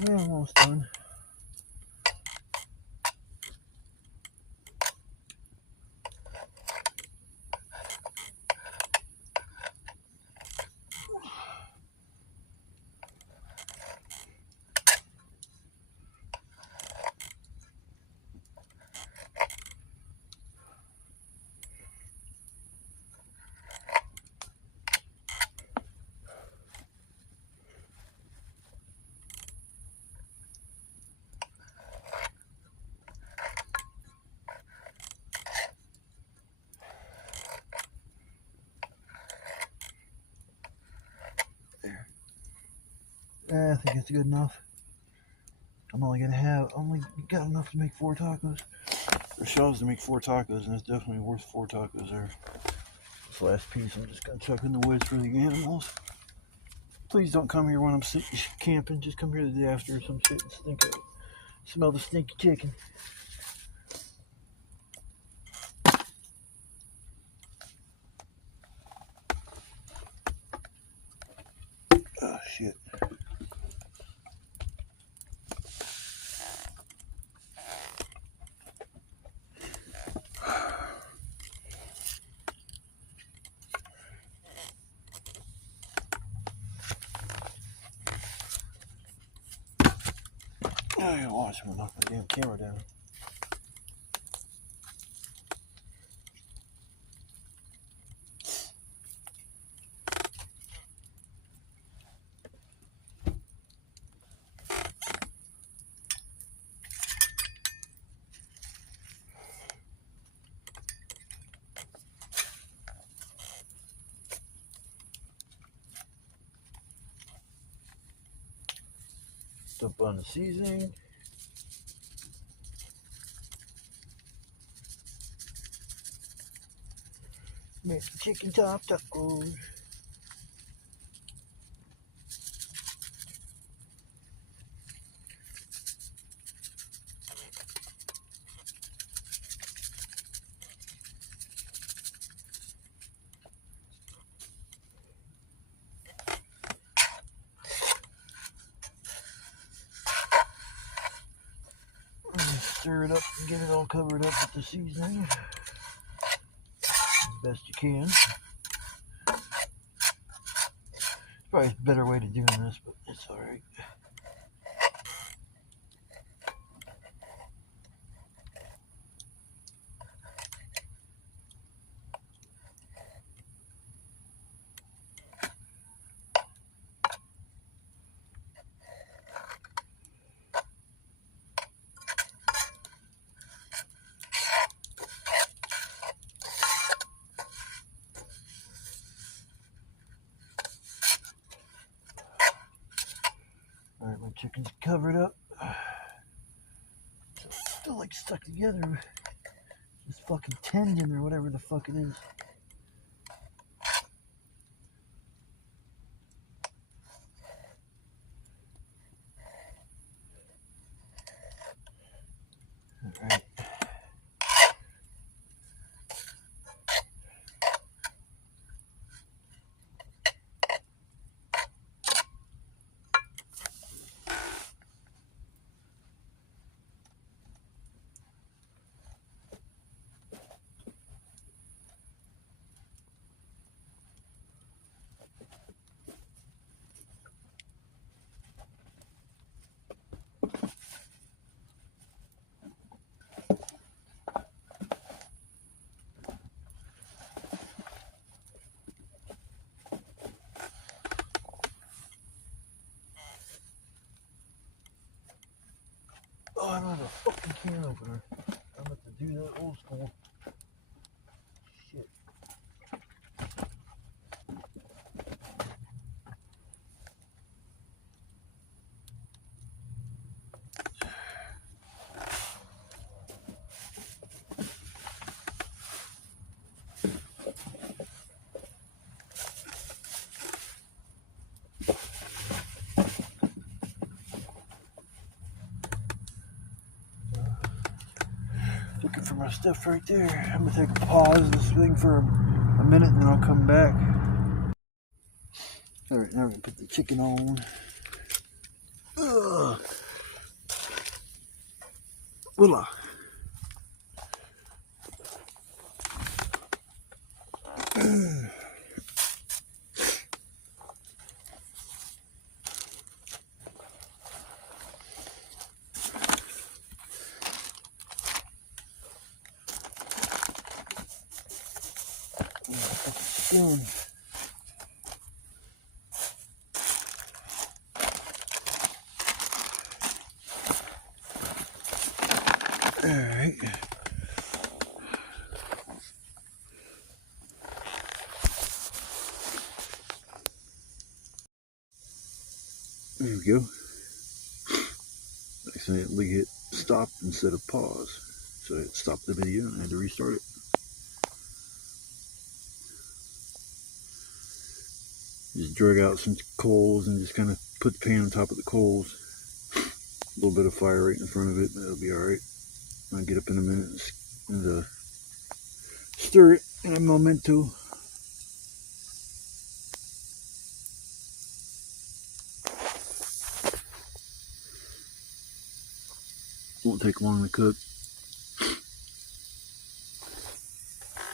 Yeah, almost done. I think it's good enough. I'm only got enough to make 4 tacos. Or shells to make 4 tacos, and it's definitely worth 4 tacos there. This last piece I'm just gonna chuck in the woods for the animals. Please don't come here when I'm camping. Just come here the day after or some shit and smell the stinky chicken. Oh shit. I gotta watch him knock my damn camera down. next up on the seasoning. Make the chicken top tacos. Stir it up and get it all covered up with the seasoning as best you can. Probably a better way to doing this, but it's alright. Alright, my chicken's covered up. It's still like stuck together. This fucking tendon or whatever the fuck it is. Alright. Oh, I don't have a fucking can opener. I'm about to do that old school. Shit. Looking for my stuff right there. I'm gonna take a pause this thing for a minute and then I'll come back. Alright, now we're gonna put the chicken on. Ugh. Voila. Spoon. Alright. There we go. I accidentally hit stop instead of pause. So it stopped the video and I had to restart it. Just drag out some coals and just kind of put the pan on top of the coals. A little bit of fire right in front of it, but it'll be alright. I'll get up in a minute and stir it in a momento. Won't take long to cook.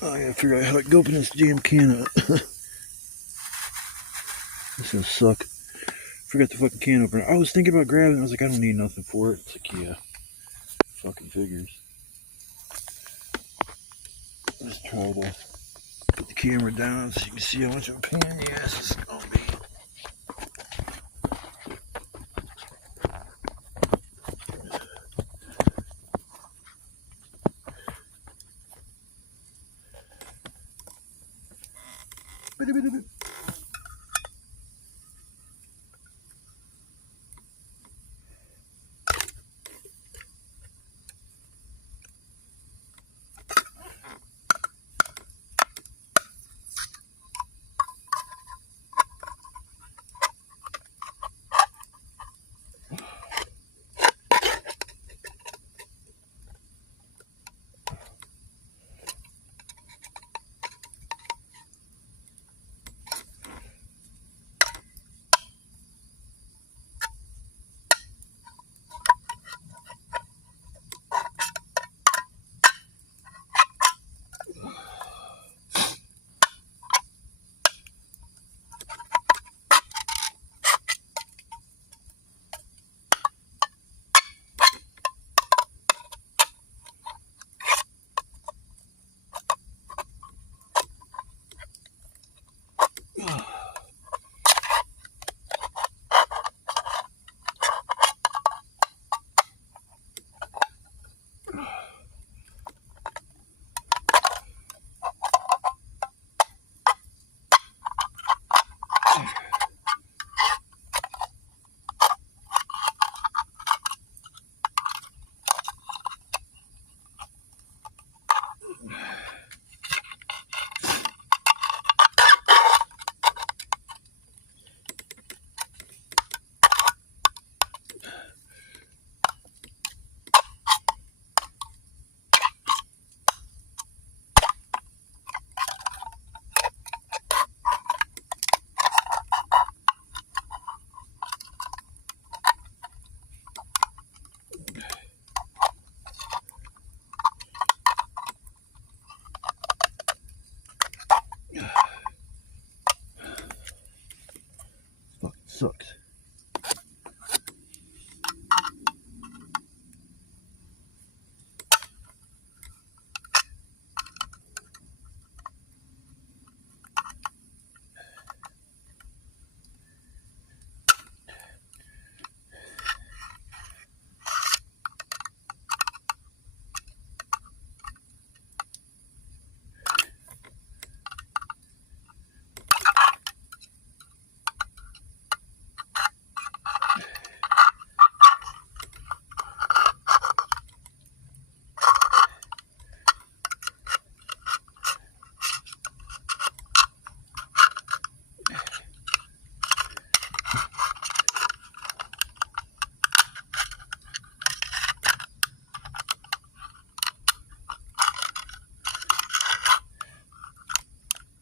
Oh, I gotta figure out how to open this damn can up. This gonna suck. Forgot the fucking can opener. I was thinking about grabbing it. I was like, I don't need nothing for it. It's like, yeah. Fucking figures. Let's try to put the camera down so you can see how much of a pain in the ass this is gonna be. sucks.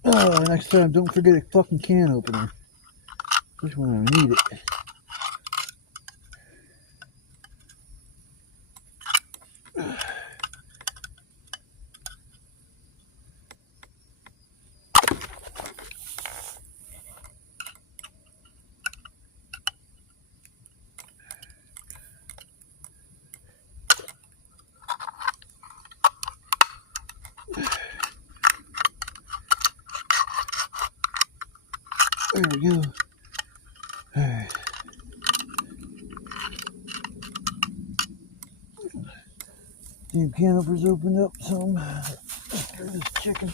Oh, next time, don't forget a fucking can opener. Especially when I need it. There we go. Alright. The can openers opened up some. After this chicken.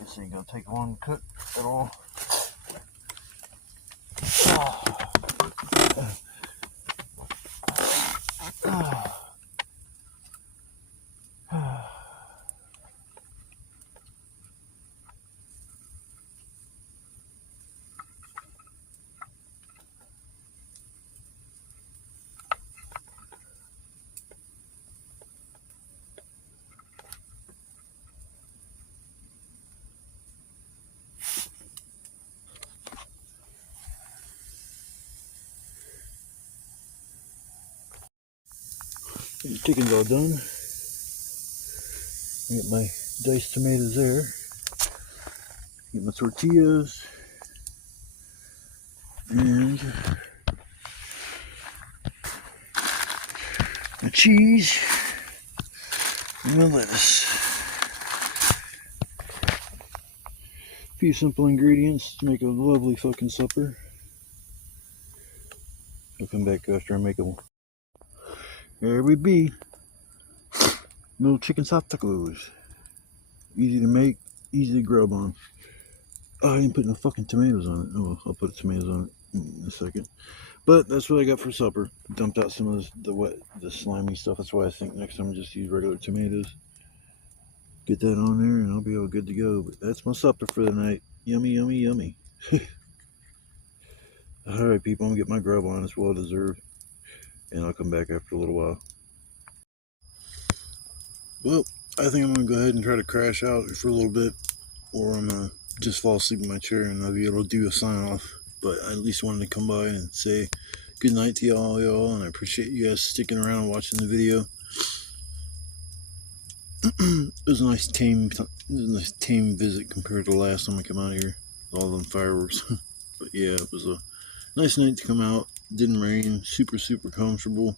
This ain't gonna take long to cook at all. The chicken's all done. I get my diced tomatoes there. Get my tortillas. And my cheese. And my lettuce. A few simple ingredients to make a lovely fucking supper. I'll come back after I make them. There we be. Little chicken soft tacos. Easy to make, easy to grub on. Oh, I didn't put no fucking tomatoes on it. Oh, I'll put tomatoes on it in a second. But that's what I got for supper. Dumped out some of the slimy stuff. That's why I think next time I'll just use regular tomatoes. Get that on there and I'll be all good to go. But that's my supper for the night. Yummy, yummy, yummy. Alright, people, I'm gonna get my grub on. It's well deserved. And I'll come back after a little while. Well, I think I'm gonna go ahead and try to crash out for a little bit, or I'm gonna just fall asleep in my chair and I'll be able to do a sign off. But I at least wanted to come by and say good night to y'all, and I appreciate you guys sticking around and watching the video. It was a nice tame visit compared to the last time I came out here with all them fireworks. But yeah, it was a nice night to come out. It didn't rain. Super comfortable.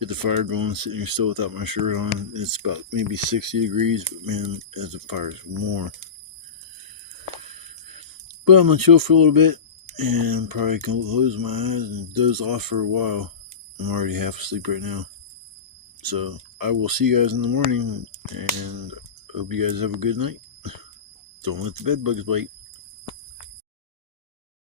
Get the fire going, sitting here still without my shirt on. It's about maybe 60 degrees, but man, as the fire's warm. But I'm gonna chill for a little bit and probably close my eyes and doze off for a while. I'm already half asleep right now. So I will see you guys in the morning, and hope you guys have a good night. Don't let the bed bugs bite.